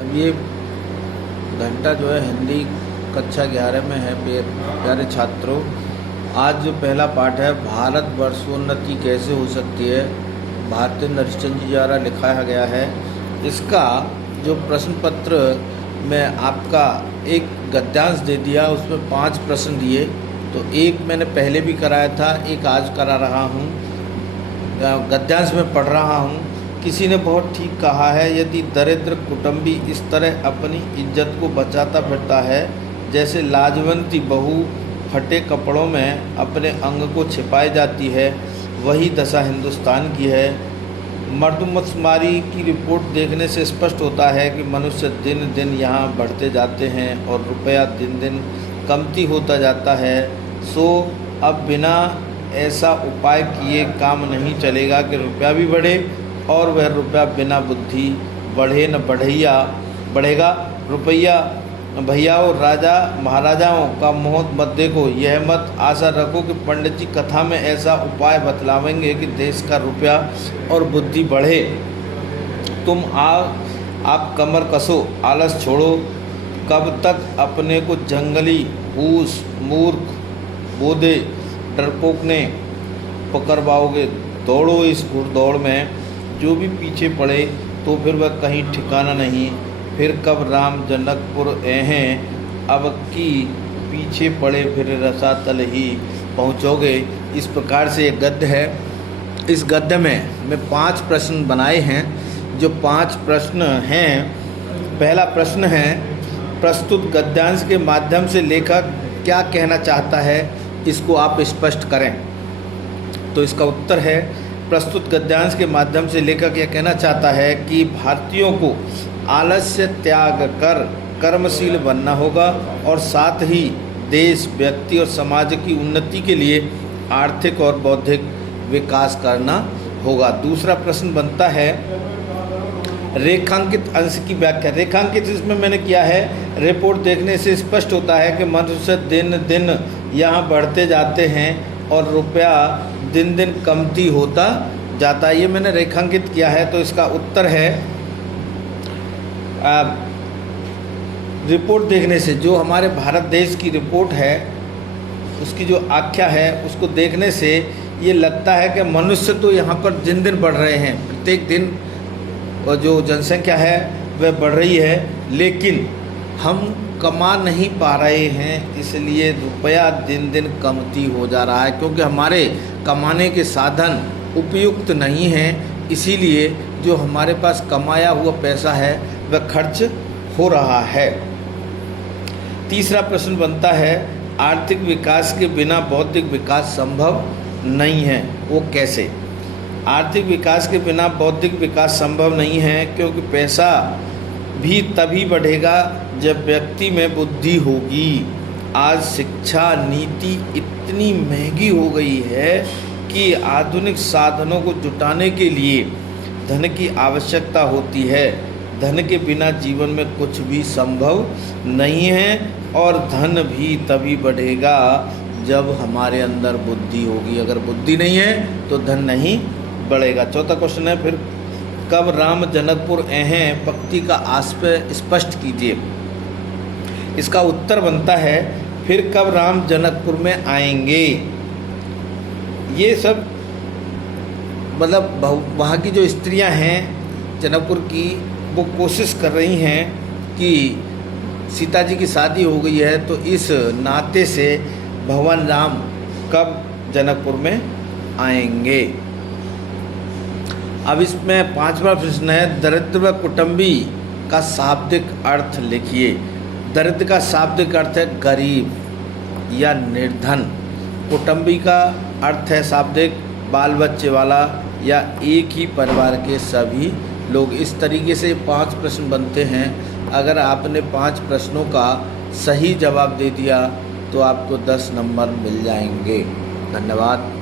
अब ये घंटा जो है हिंदी कक्षा 11 में है। प्यारे छात्रों, आज जो पहला पाठ है, भारत वर्षोन्नति कैसे हो सकती है, भारतीय नरेशन जी द्वारा लिखाया गया है। इसका जो प्रश्न पत्र में आपका एक गद्यांश दे दिया, उसमें 5 प्रश्न दिए। तो एक मैंने पहले भी कराया था, एक आज करा रहा हूँ। गद्यांश में पढ़ रहा हूँ। किसी ने बहुत ठीक कहा है, यदि दरिद्र कुटुंबी इस तरह अपनी इज्जत को बचाता फिरता है जैसे लाजवंती बहू फटे कपड़ों में अपने अंग को छिपाई जाती है, वही दशा हिंदुस्तान की है। मर्दमशुमारी की रिपोर्ट देखने से स्पष्ट होता है कि मनुष्य दिन दिन यहाँ बढ़ते जाते हैं और रुपया दिन दिन कमती होता जाता है। सो अब बिना ऐसा उपाय किए काम नहीं चलेगा कि रुपया भी बढ़े और वह रुपया बिना बुद्धि बढ़े न बढ़ेगा। रुपया भैया और राजा महाराजाओं का मोह मत देखो। यह मत आशा रखो कि पंडित जी कथा में ऐसा उपाय बतलावेंगे कि देश का रुपया और बुद्धि बढ़े। तुम आप कमर कसो, आलस छोड़ो। कब तक अपने को जंगली फूस मूर्ख बोधे डरपोक ने पकड़वाओगे। दौड़ो इस घुड़दौड़ में, जो भी पीछे पड़े तो फिर वह कहीं ठिकाना नहीं। फिर कब राम जनकपुर हैं, अब की पीछे पड़े फिर रसातल ही पहुँचोगे। इस प्रकार से एक गद्य है। इस गद्य में मैं 5 प्रश्न बनाए हैं। जो 5 प्रश्न हैं, पहला प्रश्न है, प्रस्तुत गद्यांश के माध्यम से लेखक क्या कहना चाहता है, इसको आप स्पष्ट करें। तो इसका उत्तर है, प्रस्तुत गद्यांश के माध्यम से लेखक यह कहना चाहता है कि भारतीयों को आलस्य त्याग कर कर्मशील बनना होगा और साथ ही देश, व्यक्ति और समाज की उन्नति के लिए आर्थिक और बौद्धिक विकास करना होगा। दूसरा प्रश्न बनता है, रेखांकित अंश की व्याख्या। रेखांकित इसमें मैंने किया है, रिपोर्ट देखने से स्पष्ट होता है कि मनुष्य दिन दिन यहाँ बढ़ते जाते हैं और रुपया दिन दिन कमती होता जाता है। ये मैंने रेखांकित किया है। तो इसका उत्तर है, रिपोर्ट देखने से, जो हमारे भारत देश की रिपोर्ट है उसकी जो आख्या है, उसको देखने से ये लगता है कि मनुष्य तो यहाँ पर दिन दिन बढ़ रहे हैं, प्रत्येक दिन और जो जनसंख्या है वह बढ़ रही है, लेकिन हम कमा नहीं पा रहे हैं, इसलिए रुपया दिन दिन कमती हो जा रहा है, क्योंकि हमारे कमाने के साधन उपयुक्त नहीं हैं। इसीलिए जो हमारे पास कमाया हुआ पैसा है वह खर्च हो रहा है। तीसरा प्रश्न बनता है, आर्थिक विकास के बिना बौद्धिक विकास संभव नहीं है। वो कैसे? आर्थिक विकास के बिना बौद्धिक विकास संभव नहीं है, क्योंकि पैसा भी तभी बढ़ेगा जब व्यक्ति में बुद्धि होगी। आज शिक्षा नीति इतनी महंगी हो गई है कि आधुनिक साधनों को जुटाने के लिए धन की आवश्यकता होती है। धन के बिना जीवन में कुछ भी संभव नहीं है और धन भी तभी बढ़ेगा जब हमारे अंदर बुद्धि होगी। अगर बुद्धि नहीं है तो धन नहीं बढ़ेगा। चौथा क्वेश्चन है, फिर कब राम जनकपुर हैं, पंक्ति का आशय स्पष्ट कीजिए। इसका उत्तर बनता है, फिर कब राम जनकपुर में आएंगे। ये सब मतलब वहाँ की जो स्त्रियां हैं जनकपुर की, वो कोशिश कर रही हैं कि सीता जी की शादी हो गई है, तो इस नाते से भगवान राम कब जनकपुर में आएंगे। अब इसमें 5वां प्रश्न है, दरिद्र व कुटुंबी का शाब्दिक अर्थ लिखिए। दरिद्र का शाब्दिक अर्थ है गरीब या निर्धन। कुटुंबी का अर्थ है शाब्दिक बाल बच्चे वाला या एक ही परिवार के सभी लोग। इस तरीके से 5 प्रश्न बनते हैं। अगर आपने 5 प्रश्नों का सही जवाब दे दिया तो आपको 10 नंबर मिल जाएंगे। धन्यवाद।